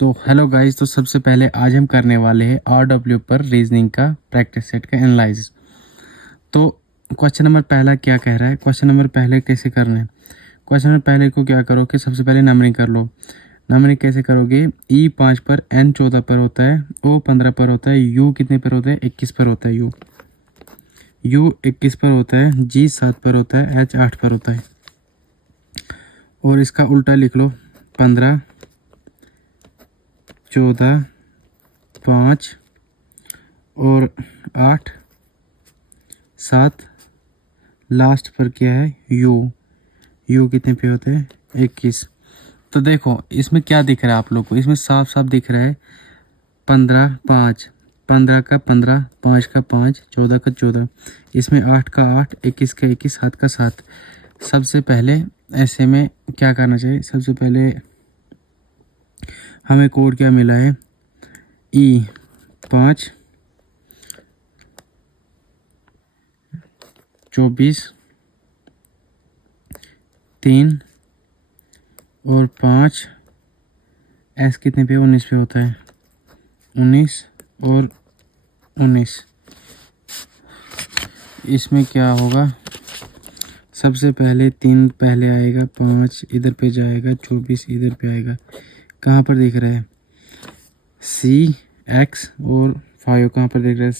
तो hello guys, तो सबसे पहले आज हम करने वाले हैं RW पर रीजनिंग का प्रैक्टिस सेट का एनालाइसिस। तो क्वेश्चन नंबर पहला क्या कह रहा है, क्वेश्चन नंबर पहले कैसे करना है। क्वेश्चन नंबर पहले को क्या करो कि सबसे पहले नंबरिंग कर लो। नंबरिंग कैसे करोगे, E5 पर, N14 पर होता है, O15 पर होता है, U कितने पर होता है, 21 पर होता है, U 21 पर होता है, G 7 पर होता है, H 8 पर होता है। और इसका उल्टा लिख लो, 15, 14, 5 और 8, 7, लास्ट पर क्या है, यू कितने पे होते हैं, 21। तो देखो इसमें क्या दिख रहा है आप लोग को, इसमें साफ साफ दिख रहा है 15, 5, 15 का 15, 5 का 5, 14 का 14, इसमें 8 का 8, 21 का 21, 7 का 7। सबसे पहले ऐसे में क्या करना चाहिए, सबसे पहले हमें कोड क्या मिला है, E5, 24, 3 और 5, S कितने पे, 19 पे होता है, 19 और 19। इसमें क्या होगा, सबसे पहले 3 पहले आएगा, 5 इधर पे जाएगा, 24 इधर पे आएगा। कहाँ पर दिख रहा है, CX और 5 कहाँ पर दिख रहा है,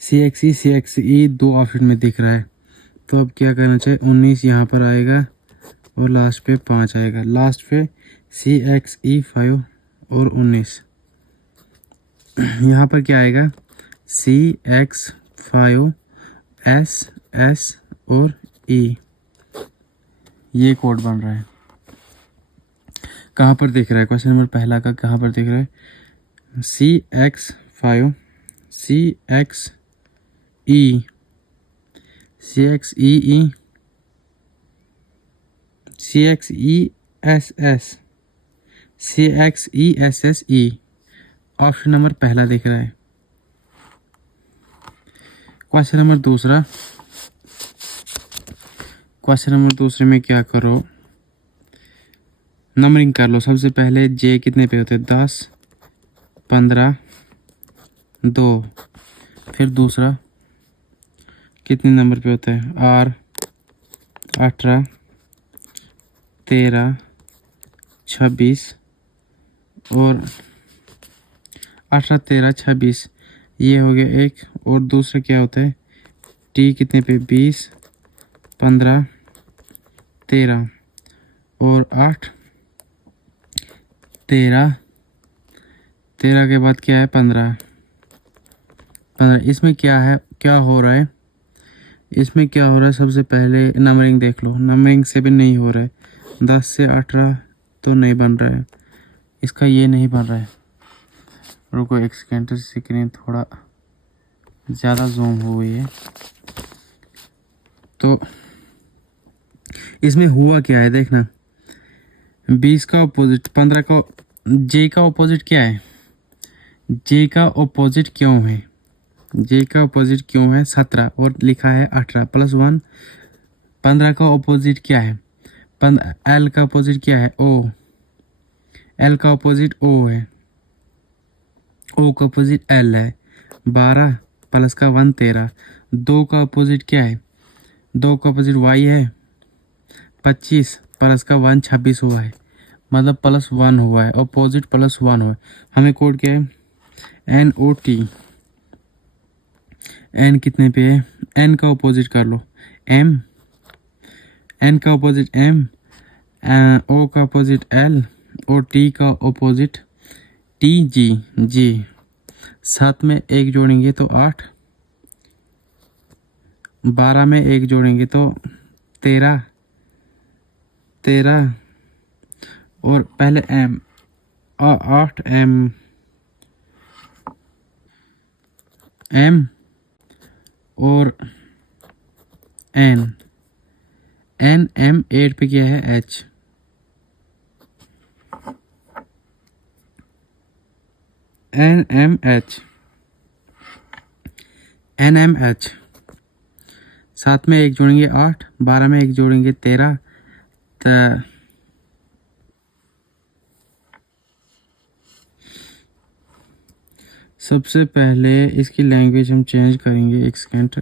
CXE दो ऑप्शन में दिख रहा है। तो अब क्या करना चाहिए, 19 यहाँ पर आएगा और लास्ट पे 5 आएगा, लास्ट पे CXE 5 और 19। यहाँ पर क्या आएगा, CX 5, S और E। ये कोड बन रहा है। कहाँ पर दिख रहा है, क्वेश्चन नंबर पहला का कहाँ पर दिख रहा है, CX 5, CXE, CXEE, CXESS, CXESSE। Option number पहला दिख रहा है। क्वेश्चन नंबर दूसरा, क्वेश्चन नंबर दूसरे में क्या करो, नंबरिंग कर लो। सबसे पहले J कितने पे होते हैं, 10, 15, 2। फिर दूसरा कितने नंबर पे होता है, R 18, 13, 26 और 18, 13, 26, ये हो गया एक। और दूसरा क्या होता है, T कितने पे, 20, 15, 13 और 8, 13, 13 के बाद क्या है, 15। इसमें क्या है, क्या हो रहा है, इसमें क्या हो रहा है, सबसे पहले नंबरिंग देख लो। नंबरिंग से भी नहीं हो रहा है, 10 से 18 तो नहीं बन रहा है, इसका ये नहीं बन रहा है। रुको एक सेकेंड, स्क्रीन थोड़ा ज़्यादा जूम हो गई है। तो इसमें हुआ क्या है, देखना, 20 का अपोजिट, 15 का, J का अपोजिट क्या है, J का अपोजिट क्यों है, J का अपोजिट क्यों है 17 और लिखा है 18 प्लस 1। 15 का अपोजिट क्या है, L का अपोजिट क्या है, O, L का अपोजिट O है, O का अपोजिट L है, 12 प्लस का 1, 13। 2 का अपोजिट क्या है, 2 का अपोजिट Y है, 25 प्लस का 1, 26 हुआ है, मतलब प्लस 1 हुआ है, अपोजिट प्लस 1 हुआ है। हमें कोड क्या है, NOT। N कितने पे है, N का अपोजिट कर लो, M, N का अपोजिट M, O का अपोजिट L और T का अपोजिट G। 7 में 1 जोड़ेंगे तो 8, 12 में 1 जोड़ेंगे तो 13 और पहले M, 8 M और N, M 8 पे क्या है, H, NMH। 7 में 1 जोड़ेंगे 8, 12 में 1 जोड़ेंगे 13, सबसे पहले इसकी लैंग्वेज हम चेंज करेंगे, एक सेकेंड।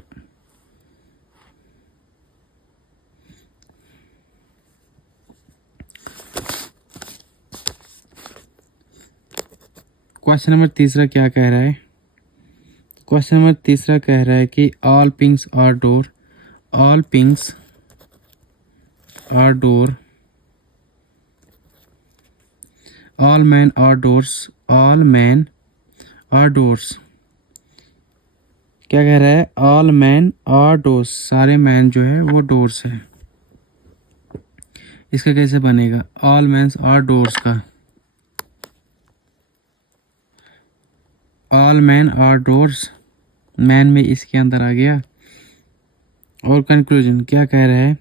क्वेश्चन नंबर तीसरा क्या कह रहा है? क्वेश्चन नंबर तीसरा कह रहा है कि all pings are door, all pings are door, all man are doors, all man are doors. क्या कह रहा है? ऑल मैन आर डोर्स, सारे मैन जो है वो डोर्स है। इसका कैसे बनेगा? ऑल मैन्स आर डोर्स का all man are doors, man में इसके अंदर आ गया। और कंक्लूजन क्या कह रहा है?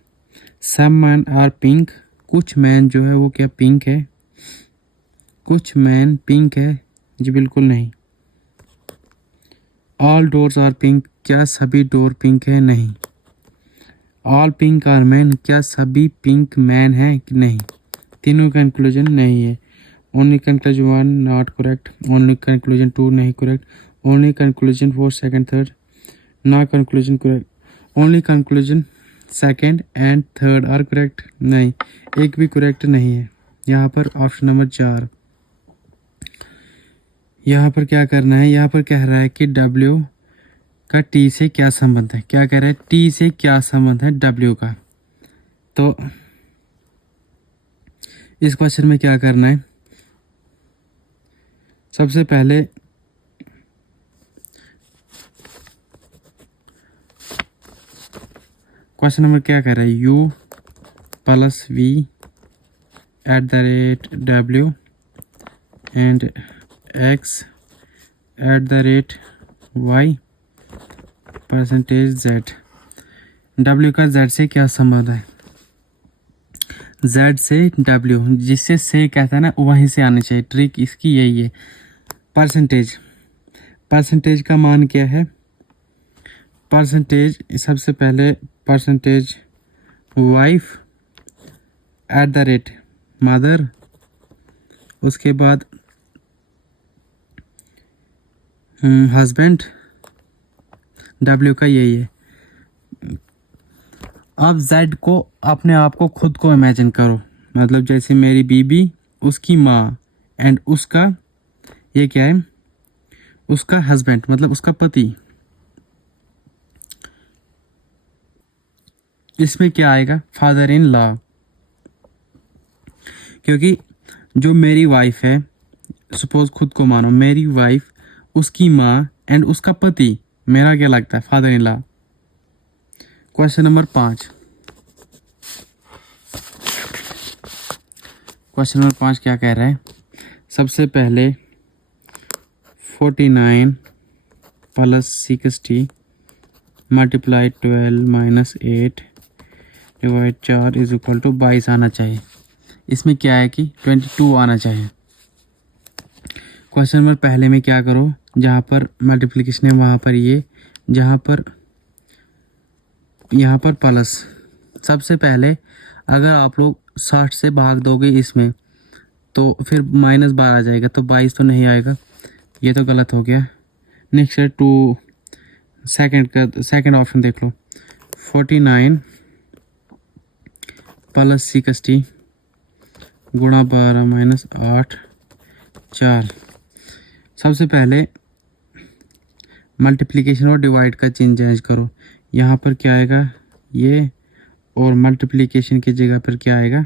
सम मैन आर पिंक, कुछ मैन जो है वो क्या पिंक है? कुछ मैन पिंक है? जी बिल्कुल नहीं। ऑल डोर्स आर पिंक, क्या सभी डोर पिंक है? नहीं। ऑल पिंक आर मैन, क्या सभी पिंक मैन हैं कि नहीं? तीनों कंक्लूजन नहीं है। Only conclusion 1 not correct, only conclusion 2 नहीं correct, only conclusion 4 second third not conclusion correct, only conclusion second and third are correct. नहीं, एक भी करेक्ट नहीं है। यहाँ पर ऑप्शन नंबर 4। यहाँ पर क्या करना है? यहाँ पर कह रहा है कि W का T से क्या संबंध है? क्या कह रहा है? T से क्या संबंध है W का? तो इस क्वेश्चन में क्या करना है? सबसे पहले क्वेश्चन नंबर क्या कह रहा है? U plus V at the rate W and X at the rate Y percentage Z। W का Z से क्या संबंध है? Z से W, जिससे से कहता है ना वहीं से आनी चाहिए। ट्रिक इसकी यही है। परसेंटेज, परसेंटेज का मान क्या है? परसेंटेज सबसे पहले percentage wife at the rate mother, उसके बाद हस्बैंड। W का यही है। अब Z को अपने आप को खुद को इमेजिन करो, मतलब जैसे मेरी बीबी, उसकी माँ एंड उसका ये क्या है? उसका हस्बैंड, मतलब उसका पति। इसमें क्या आएगा? Father in law. क्योंकि जो मेरी वाइफ है, सपोज खुद को मानो मेरी वाइफ, उसकी माँ एंड उसका पति, मेरा क्या लगता है? Father in law. Question number 5। Question number 5 क्या कह रहा है? सबसे पहले 49 plus 60 multiply 12 minus 8 divide 4 is equal to 22 आना चाहिए। इसमें क्या है कि 22 आना चाहिए। क्वेश्चन नंबर पहले में क्या करो? जहाँ पर मल्टीप्लिकेशन है वहाँ पर ये, जहाँ पर यहाँ पर प्लस। सबसे पहले अगर आप लोग 60 से भाग दोगे इसमें तो फिर -12 आ जाएगा, तो 22 तो नहीं आएगा, ये तो गलत हो गया। नेक्स्ट है 2 सेकंड ऑप्शन देख लो। 49 प्लस 60 गुणा 12 माइनस 8 4। सबसे पहले मल्टीप्लिकेशन और डिवाइड का चिन्ह चेंज करो। यहाँ पर क्या आएगा? ये, और मल्टीप्लिकेशन की जगह पर क्या आएगा?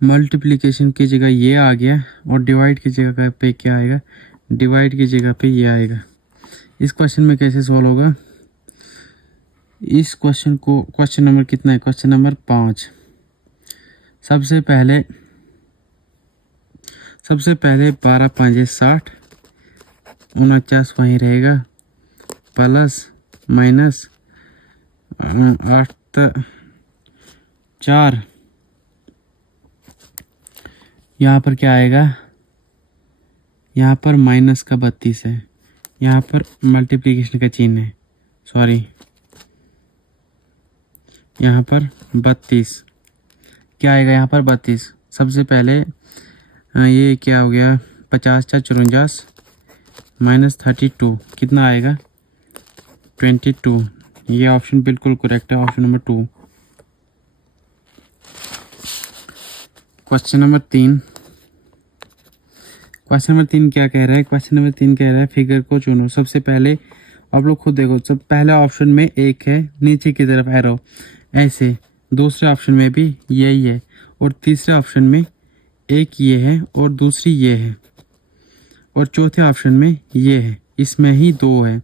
मल्टीप्लिकेशन की जगह ये आ गया, और डिवाइड की जगह पे क्या आएगा? डिवाइड की जगह पे ये आएगा। इस क्वेश्चन में कैसे सॉल्व होगा? इस क्वेश्चन को, क्वेश्चन नंबर कितना है? Question number 5। सबसे पहले 12 5 60, 49 वहीं रहेगा, प्लस माइनस 8 4। यहाँ पर क्या आएगा? यहाँ पर माइनस का 32 है, यहाँ पर मल्टीप्लिकेशन का चिन्ह है, सॉरी, यहाँ पर 32। क्या आएगा यहाँ पर? 32। सबसे पहले ये क्या हो गया? 50 4 54 माइनस 32 कितना आएगा 22। ये ऑप्शन बिल्कुल करेक्ट है, option number 2। Question number 3। Question number 3 क्या कह रहा है? क्वेश्चन नंबर 3 कह रहा है फिगर को चुनो। सबसे पहले आप लोग खुद देखो, सब पहले ऑप्शन में एक है, नीचे की तरफ एरो ऐसे, दूसरे ऑप्शन में भी यही है, और तीसरे ऑप्शन में एक ये है और दूसरी ये है, और चौथे ऑप्शन में ये है, इसमें ही 2 है।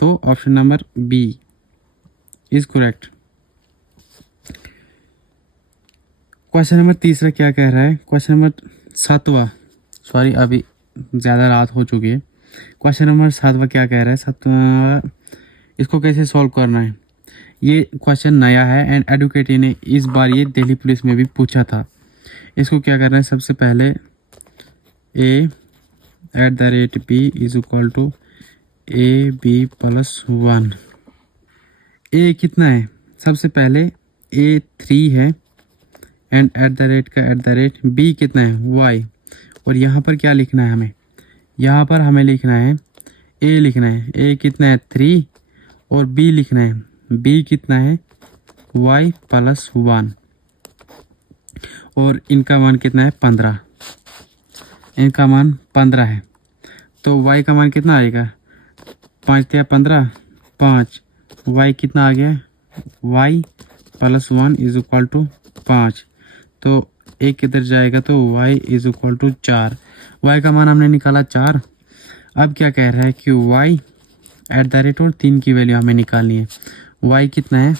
तो option number B is correct. Question number तीसरा क्या कह रहा है? क्वेश्चन नंबर 7वां, सॉरी अभी ज़्यादा रात हो चुकी है। क्वेश्चन नंबर 7वां क्या कह रहा है? 7वां, इसको कैसे सॉल्व करना है? ये क्वेश्चन नया है एंड एडुकेटी ने इस बार ये दिल्ली पुलिस में भी पूछा था। इसको क्या करना है? सबसे पहले a@b is equal to ab+1। ए कितना है? सबसे पहले a 3 है एंड @b कितना है? y। और यहाँ पर क्या लिखना है हमें? यहाँ पर हमें लिखना है a लिखना है। a कितना है? 3। और b लिखना है। b कितना है? y+1। और इनका मान कितना है? 15। इनका मान 15 है। तो y का मान कितना आएगा? 5 या 15 5। y कितना आ गया? y+1 is equal to 5। तो एक किधर जाएगा? तो y is equal to 4। y का मान हमने निकाला 4। अब क्या कह रहा है कि y और 3 की वैल्यू हमें निकालनी है। y कितना है?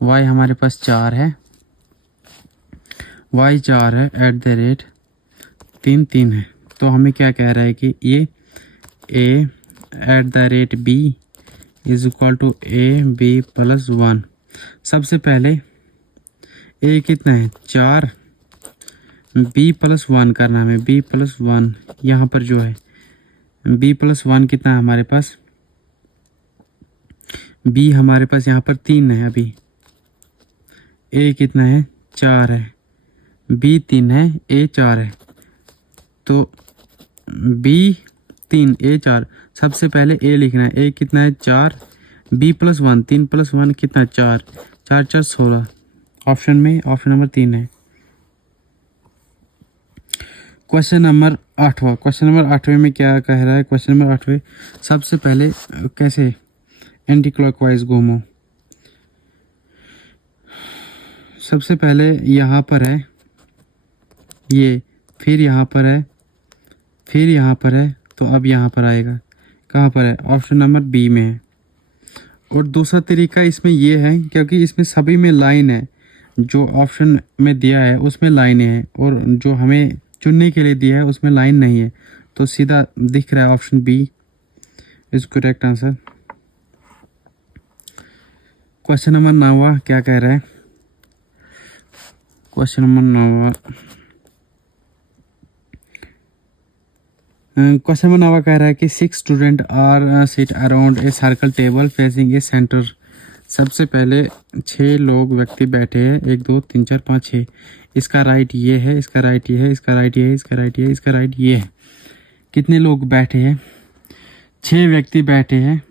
y हमारे पास 4 है, y 4 है, @ 3 है। तो हमें क्या कह रहा है कि ये a@b is equal to ab+1। सबसे पहले a कितना है? 4, b+1 करना है हमें। b+1 यहाँ पर जो है b+1 कितना है हमारे पास? b हमारे पास यहाँ पर 3 है अभी। a कितना है? 4 है। b 3 है, a 4 है। तो b 3 a 4। सबसे पहले a लिखना है। a कितना है? 4। b+1 3+1 कितना? 4। 4 4 16। ऑप्शन में ऑप्शन नंबर 3 है। क्वेश्चन नंबर 8वां। क्वेश्चन नंबर 8वें में क्या कह रहा है? क्वेश्चन नंबर 8वें, सबसे पहले कैसे एंटी क्लॉकवाइज घूमो। सबसे पहले यहाँ पर है ये, फिर यहाँ पर है, फिर यहाँ पर है, तो अब यहाँ पर आएगा। कहाँ पर है? ऑप्शन नंबर बी में है। और दूसरा तरीका इसमें ये है, क्योंकि इसमें सभी में लाइन है, जो ऑप्शन में दिया है उसमें लाइनें हैं, और जो हमें चुनने के लिए दिया है उसमें लाइन नहीं है। तो सीधा दिख रहा है option B is correct answer. Question number 9वां क्या कह रहा है? क्वेश्चन नंबर 9वां, क्वेश्चन नंबर 9वां कह रहा है कि 6 student are sit around a circle table facing a centre. सबसे पहले 6 लोग व्यक्ति बैठे हैं, 1 2 3 4 5 6। इसका राइट ये है, इसका राइट ये है, इसका राइट ये है, इसका राइट ये है, इसका राइट ये है। कितने लोग बैठे हैं? 6 व्यक्ति बैठे हैं।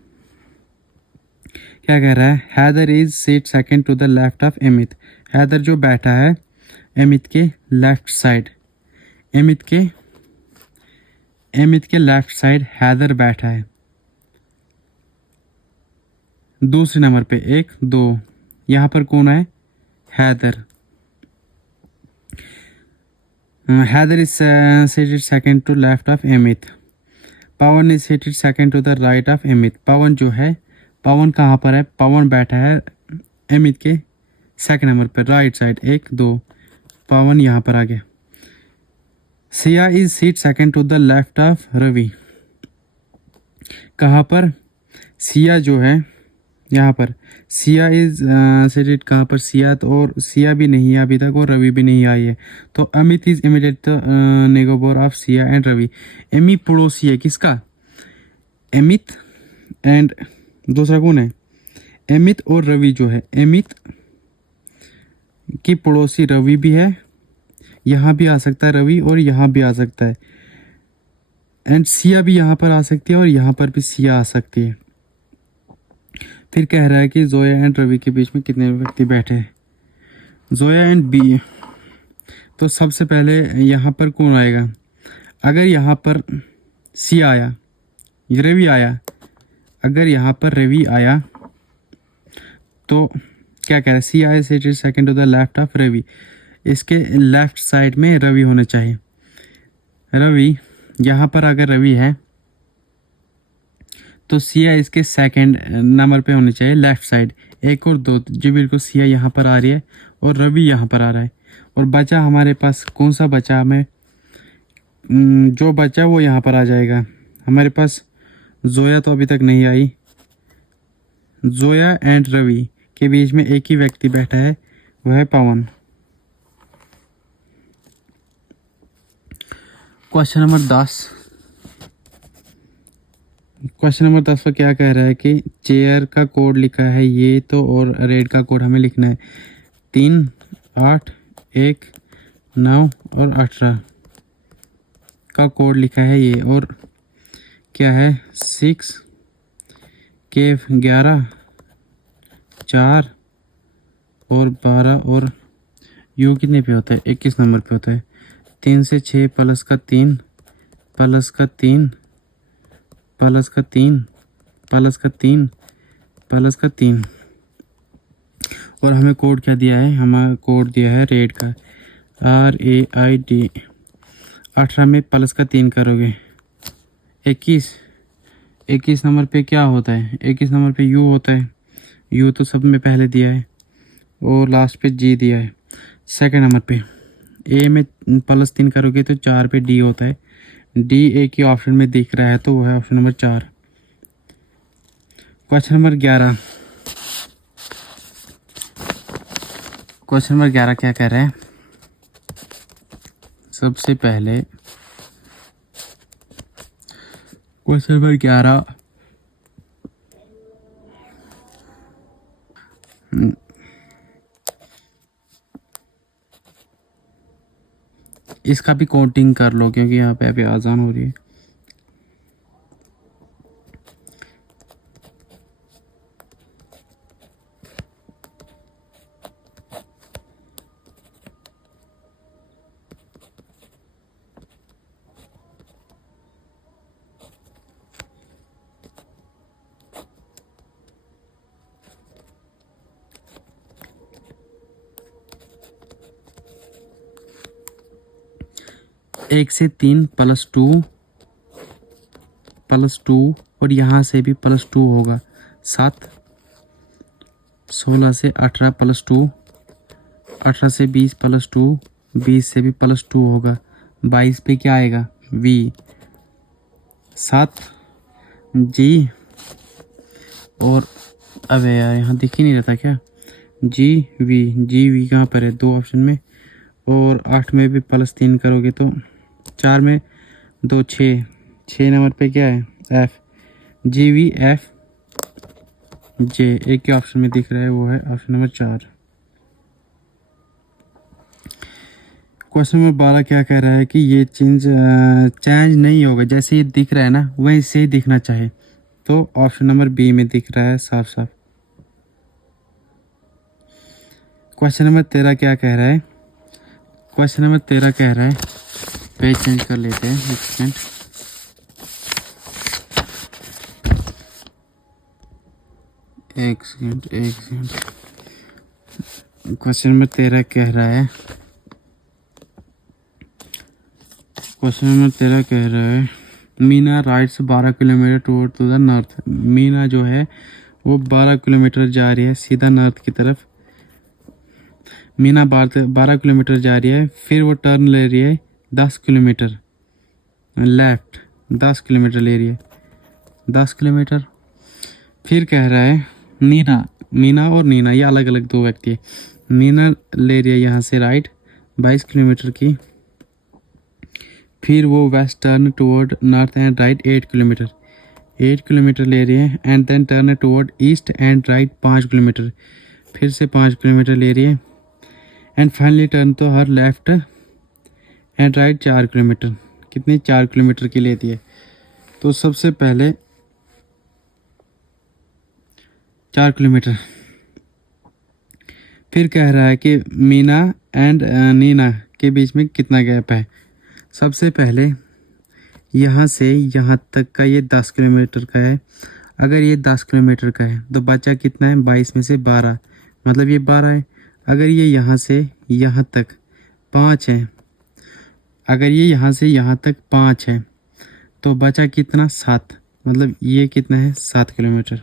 क्या कह रहा है? Haider is seat second to the left of Amit. Haider जो बैठा है अमित के लेफ्ट साइड, अमित के लेफ्ट साइड हैदर बैठा है। दूसरे नंबर पे 1 2, यहाँ पर कौन है? Haider. Haider is seated second to left of Amit. Pawan is seated second to the right of Amit. Pawan जो है, पवन कहाँ पर है? पवन बैठा है अमित के सेकंड नंबर पर, राइट साइड। 1 2, पवन यहाँ पर आ गया। Siya is seat second to the left of Ravi. कहाँ पर? सिया जो है यहाँ पर, सिया इज सीटेड कहाँ पर? सिया तो, और सिया भी नहीं है अभी तक, और रवि भी नहीं आई है। तो Amit is immediate neighbour of Siya and Ravi. एमी पड़ोसी है किसका? अमित एंड दूसरा कौन है? अमित और रवि जो है, अमित की पड़ोसी रवि भी है। यहाँ भी आ सकता है रवि, और यहाँ भी आ सकता है। एंड सिया भी यहाँ पर आ सकती है और यहाँ पर भी सिया आ सकती है। फिर कह रहा है कि जोया एंड रवि के बीच में कितने व्यक्ति बैठे हैं। जोया एंड बी, तो सबसे पहले यहाँ पर कौन आएगा? अगर यहाँ पर सिया आया, रवि आया, अगर यहाँ पर रवि आया तो क्या कह रहा है? C I seated second to the left of Ravi, इसके लेफ्ट साइड में रवि होने चाहिए। रवि यहाँ पर अगर रवि है तो सिया इसके सेकंड नंबर पे होने चाहिए, लेफ्ट साइड। एक और दो, जी बिल्कुल, सिया यहाँ पर आ रही है और रवि यहाँ पर आ रहा है। और बचा हमारे पास कौन सा बचा? हमें जो बचा वो यहाँ पर आ जाएगा। हमारे पास जोया तो अभी तक नहीं आई। जोया एंड रवि के बीच में एक ही व्यक्ति बैठा है, वह है Pawan. Question number 10। Question number 10 पर क्या कह रहा है कि चेयर का कोड लिखा है ये तो, और रेड का कोड हमें लिखना है 3, 8, 1, 9 और 18 का कोड लिखा है ये। और क्या है? 6 के 11, 4 और 12 और यू कितने पे होता है? 21 नंबर पे होता है। 3 से 6 प्लस का 3 प्लस का 3 प्लस का 3 प्लस का 3 प्लस का 3। और हमें कोड क्या दिया है? हमारा कोड दिया है रेड का, RAID। 18 में प्लस का 3 करोगे 21। 21 नंबर पे क्या होता है? 21 नंबर पे यू होता है। यू तो सब में पहले दिया है और लास्ट पे जी दिया है। सेकंड नंबर पे ए में प्लस 3 करोगे तो 4 पे डी होता है। डी ए की ऑप्शन में दिख रहा है तो वह है option number 4। Question number 11। Question number 11 क्या कह रहा है? सबसे पहले क्वेश्चन नंबर 11 इसका भी काउंटिंग कर लो क्योंकि यहाँ पे अभी आज़ान हो रही है। एक से 3 प्लस टू और यहाँ से भी +2 होगा 7। 16 से 18 +2, 18 से 20 +2, 20 से भी +2 होगा। 22 पे क्या आएगा? V 7 G और अबे यार यहाँ दिख ही नहीं रहता क्या? जी वी कहाँ पर है? 2 ऑप्शन में। और 8 में भी +3 करोगे तो 4 में 2 6 नंबर पे क्या है? F GVF J एक के ऑप्शन में दिख रहा है, वो है ऑप्शन नंबर 4। क्वेश्चन नंबर 12 क्या कह रहा है कि ये चेंज नहीं होगा, जैसे ये दिख रहा है ना वैसे ही दिखना चाहिए। तो ऑप्शन नंबर बी में दिख रहा है साफ साफ। क्वेश्चन नंबर 13 क्या कह रहा है? क्वेश्चन नंबर 13 कह रहा है, पेज चेंज कर लेते हैं एक सेकंड। क्वेश्चन नंबर 13 कह रहा है, Meena rides 12 kilometre toward to the north. Meena जो है वो 12 किलोमीटर जा रही है सीधा नॉर्थ की तरफ। मीना 12 किलोमीटर जा रही है, फिर वो टर्न ले रही है 10 किलोमीटर लेफ्ट, 10 किलोमीटर ले रही है 10 किलोमीटर। फिर कह रहा है मीना और नीना ये अलग अलग दो व्यक्ति है। मीना ले रही है यहाँ से राइट 22 किलोमीटर की, फिर वो west turn toward north and right 8 kilometre ले रही है, and then turn toward east and right 5 kilometre, फिर से 5 किलोमीटर ले रही है, एंड फाइनली टर्न तो her left and right 4 kilometre. कितनी? 4 किलोमीटर की लेती है। तो सबसे पहले 4 किलोमीटर। फिर कह रहा है कि मीना एंड नीना के बीच में कितना गैप है। सबसे पहले यहाँ से यहाँ तक का ये 10 किलोमीटर का है। अगर ये 10 किलोमीटर का है तो बचा कितना है, 22 में से 12, मतलब ये 12 है। अगर ये यहाँ से यहाँ तक 5 है, अगर ये यहाँ से यहाँ तक 5 है तो बचा कितना, 7, मतलब ये कितना है, 7 किलोमीटर।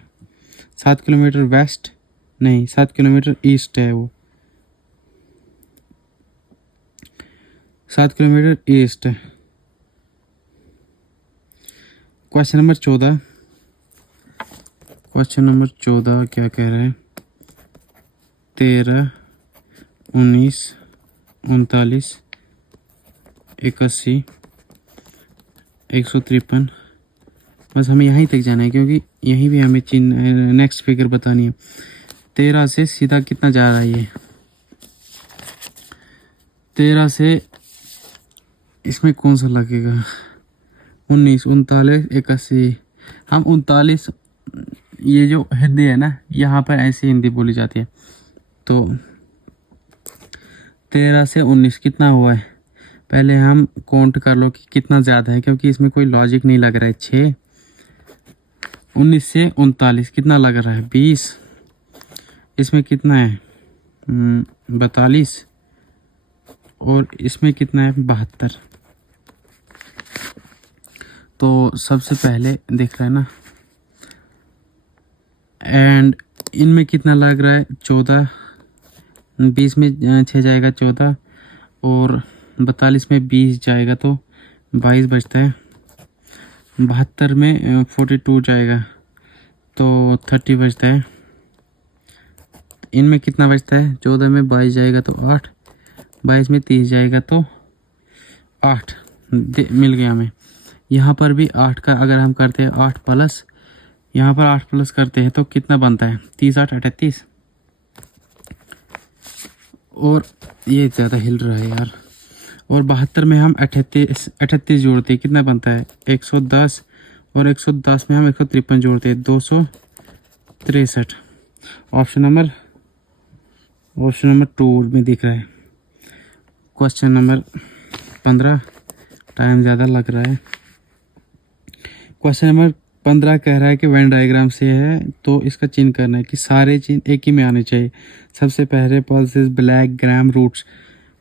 7 किलोमीटर वेस्ट नहीं, 7 किलोमीटर ईस्ट है वो, 7 किलोमीटर ईस्ट है। क्वेश्चन नंबर 14, क्वेश्चन नंबर 14 क्या कह रहे हैं, 13, 19, 39, 81, 153। बस हमें यहीं तक जाना है क्योंकि यहीं भी हमें नेक्स्ट फिगर बतानी है। 13 से सीधा कितना जा रहा है ये, 13 से इसमें कौन सा लगेगा, 19, 39, 81। हम 39, ये जो हिंदी है ना, यहाँ पर ऐसी हिंदी बोली जाती है। तो 13 से 19 कितना हुआ है, पहले हम काउंट कर लो कि कितना ज़्यादा है, क्योंकि इसमें कोई लॉजिक नहीं लग रहा है। 6, 19 से 39 कितना लग रहा है, 20। इसमें कितना है, 42, और इसमें कितना है, 72। तो सबसे पहले देख रहे हैं ना, एंड इनमें कितना लग रहा है, 14। 20 में 6 जाएगा 14, और 42 में 20 जाएगा तो 22 बचता है। 72 में 42 जाएगा तो 30 बचता है। इनमें कितना बचता है, 14 में 22 जाएगा तो 8, 22 में 30 जाएगा तो 8 मिल गया हमें। यहाँ पर भी 8 का अगर हम करते हैं 8 प्लस, यहाँ पर 8 प्लस करते हैं तो कितना बनता है, 30, 8, 38। और ये ज़्यादा हिल रहा है यार। और 72 में हम 38 जोड़ते हैं, कितना बनता है, 110, और 110 में हम 153 जोड़ते हैं, 263। ऑप्शन नंबर 2 में दिख रहा है। क्वेश्चन नंबर 15, टाइम ज़्यादा लग रहा है। क्वेश्चन नंबर 15 कह रहा है कि वेन डायग्राम से है तो इसका चिन्ह करना है कि सारे चिन्ह एक ही में आने चाहिए। सबसे पहले पल्सेस, ब्लैक, ग्राम, रूट्स,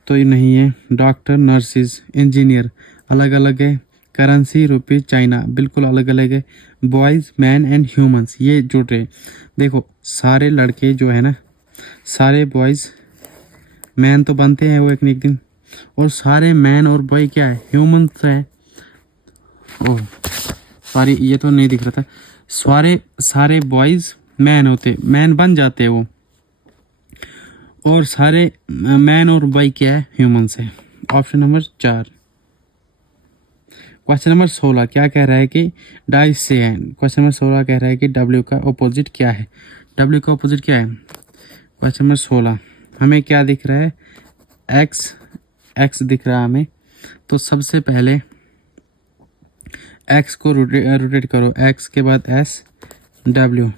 तो ये नहीं है। डॉक्टर, नर्सिस, इंजीनियर अलग अलग है। करेंसी, रुपये, चाइना बिल्कुल अलग अलग है। बॉयज़, मैन एंड ह्यूमंस ये जुड़ रहे। देखो सारे लड़के जो है ना, सारे बॉयज़ मैन तो बनते हैं वो एक न एक दिन, और सारे मैन और बॉय क्या है, ह्यूमंस है। ओह सॉरी, ये तो नहीं दिख रहा था। सारे बॉयज़ मैन होते, मैन बन जाते हैं वो, और सारे मैन और बॉय क्या है, ह्यूमंस है। Option number 4। क्वेश्चन नंबर 16 क्या कह रहा है कि डाइस से है। क्वेश्चन नंबर 16 कह रहा है कि डब्ल्यू का अपोजिट क्या है। डब्ल्यू का अपोजिट क्या है, क्वेश्चन नंबर 16 हमें क्या दिख रहा है, एक्स दिख रहा है हमें। तो सबसे पहले एक्स को रोटेट करो, एक्स के बाद एस, डब्ल्यू,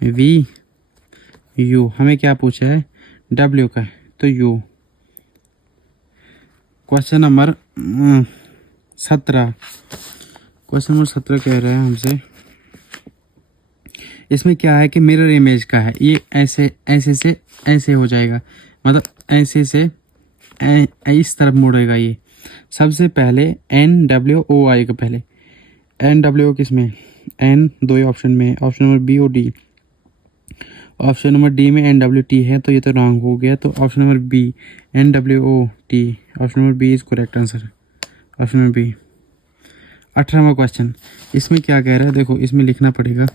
वी, यू। हमें क्या पूछा है, डब्ल्यू का, तो you. Question number 17, question number 17 कह रहा है हमसे, इसमें क्या है कि मिरर इमेज का है। ये ऐसे से ऐसे हो जाएगा, मतलब ऐसे से इस तरफ मुड़ेगा ये। सबसे पहले एन डब्ल्यू ओ आएगा, पहले एन डब्ल्यू किस में, एन दो ही ऑप्शन में है, ऑप्शन नंबर बी और डी। ऑप्शन नंबर डी में एन डब्ल्यू टी है तो ये तो रॉन्ग हो गया, तो option number B N W O T, option number B is correct answer, option number B. 18वां क्वेश्चन, इसमें क्या कह रहा है, देखो इसमें लिखना पड़ेगा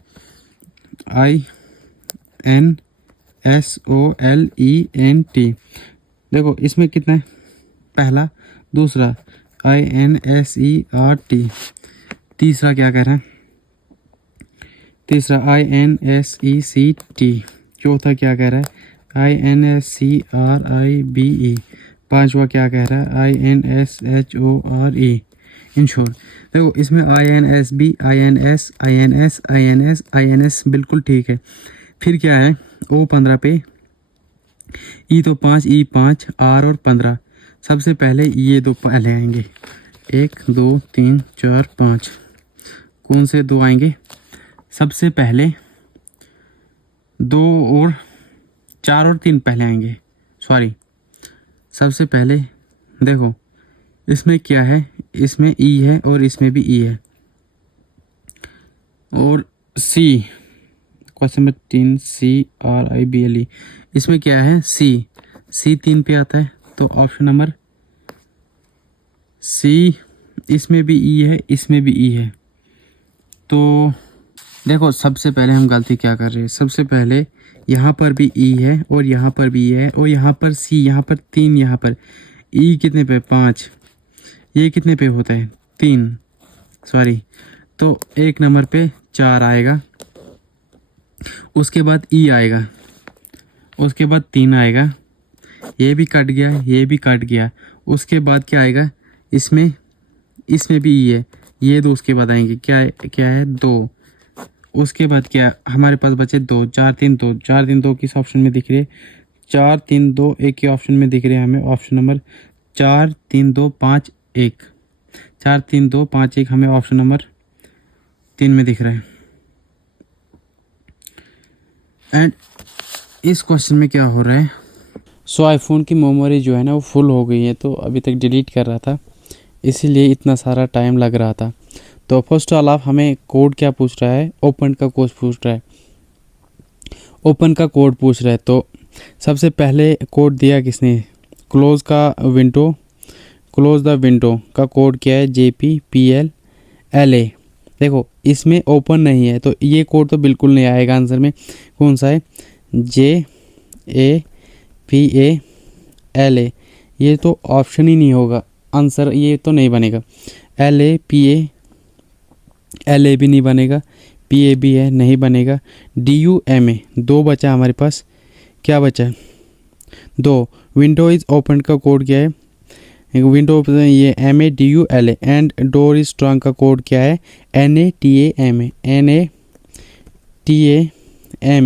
INSOLENT। देखो इसमें कितना है, पहला, दूसरा INSERT, तीसरा क्या कह रहा है, तीसरा INSECT, चौथा क्या कह रहा है INSCRIBE, पांचवा क्या कह रहा है INSHORE। इन शॉर्ट देखो इसमें INSB, INS, INS, INS, INS बिल्कुल ठीक है। फिर क्या है, O15 पे E तो 5, E5, R और 15। सबसे पहले ये दो पहले आएंगे, 1 2 3 4 5। कौन से दो आएंगे? सबसे पहले 2 और 4 और 3 पहले आएंगे, सॉरी। सबसे पहले देखो इसमें क्या है, इसमें E है और इसमें भी E है। और C, क्वेश्चन नंबर 3, CRIBLE, इसमें क्या है, C 3 पे आता है। तो ऑप्शन नंबर C, इसमें भी E है, इसमें भी E है। तो देखो सबसे पहले हम गलती क्या कर रहे हैं, सबसे पहले यहाँ पर भी E है और यहाँ पर भी E है और यहाँ पर C, यहाँ पर 3, यहाँ पर E कितने पे, 5। ये कितने पे होता है, 3, सॉरी। तो 1 नंबर पे 4 आएगा, उसके बाद E आएगा, उसके बाद 3 आएगा, ये भी कट गया, ये भी कट गया। उसके बाद क्या आएगा, इसमें भी E है, ये दो उसके बाद आएंगे, क्या है 2। उसके बाद क्या हमारे पास बचे 2, 4 3 2, 4 3 2 किस ऑप्शन में दिख रही है, 4 3 2 1 के ऑप्शन में दिख रहे हैं हमें। ऑप्शन नंबर 4 3 2 5 1, 4 3 2 5 1 हमें ऑप्शन नंबर 3 में दिख रहा है। एंड इस क्वेश्चन में क्या हो रहा है, आईफोन की मेमोरी जो है ना वो फुल हो गई है, तो अभी तक डिलीट कर रहा था, इसीलिए इतना सारा टाइम लग रहा था। तो फर्स्ट ऑल आप हमें कोड क्या पूछ रहा है, ओपन का कोड पूछ रहा है, ओपन का कोड पूछ रहा है। तो सबसे पहले कोड दिया किसने, क्लोज द विंडो का कोड क्या है, JPPLLA। देखो इसमें ओपन नहीं है तो ये कोड तो बिल्कुल नहीं आएगा आंसर में। कौन सा है, JAPALA, ये तो ऑप्शन ही नहीं होगा आंसर, ये तो नहीं बनेगा। LA भी नहीं बनेगा, PA भी है, नहीं बनेगा। DUMA, 2 बचा हमारे पास, क्या बचा, 2। विंडो इज ओपन का कोड क्या है, विंडो ये MADULA। And door is strong का कोड क्या है, NATAMA,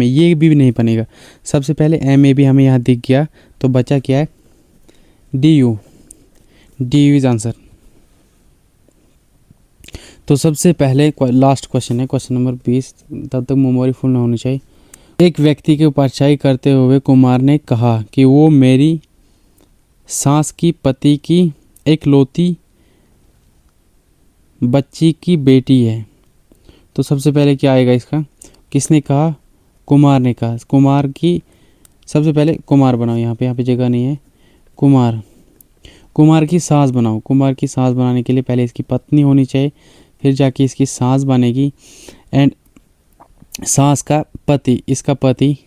ये भी नहीं बनेगा। सबसे पहले MA भी हमें यहाँ दिख गया, तो बचा क्या है, DU इज आंसर। तो सबसे पहले लास्ट क्वेश्चन है, क्वेश्चन नंबर 20, तब तक मेमोरी फुल ना होनी चाहिए। एक व्यक्ति की परछाई करते हुए कुमार ने कहा कि वो मेरी सास की पति की एकलौती बच्ची की बेटी है। तो सबसे पहले क्या आएगा इसका, किसने कहा, कुमार ने कहा। कुमार की, सबसे पहले कुमार बनाओ, यहाँ पे जगह नहीं है, कुमार की सास बनाओ। कुमार की सास बनाने के लिए पहले इसकी पत्नी होनी चाहिए, फिर जाके इसकी सास बनेगी। एंड सास का पति, इसका पति,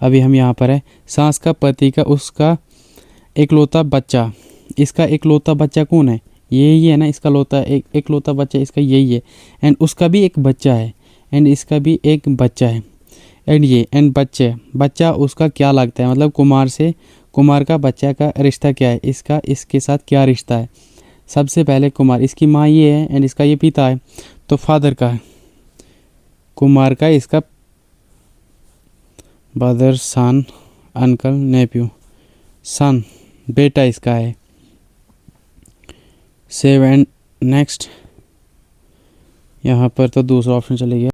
अभी हम यहाँ पर है, सास का पति का उसका एकलौता बच्चा, इसका एकलौता बच्चा कौन है, यही है ना, इसका एकलौता बच्चा इसका यही है। एंड उसका भी एक बच्चा है, एंड इसका भी एक बच्चा है। एंड बच्चा उसका क्या लगता है, मतलब कुमार का बच्चा का रिश्ता क्या है, इसका इसके साथ क्या रिश्ता है। सबसे पहले कुमार, इसकी माँ ये है एंड इसका ये पिता है, तो फादर का है, कुमार का इसका ब्रदर, सन, अंकल, नेफ्यू, सन बेटा इसका है। सेव एंड नेक्स्ट, यहाँ पर तो दूसरा ऑप्शन चले गया।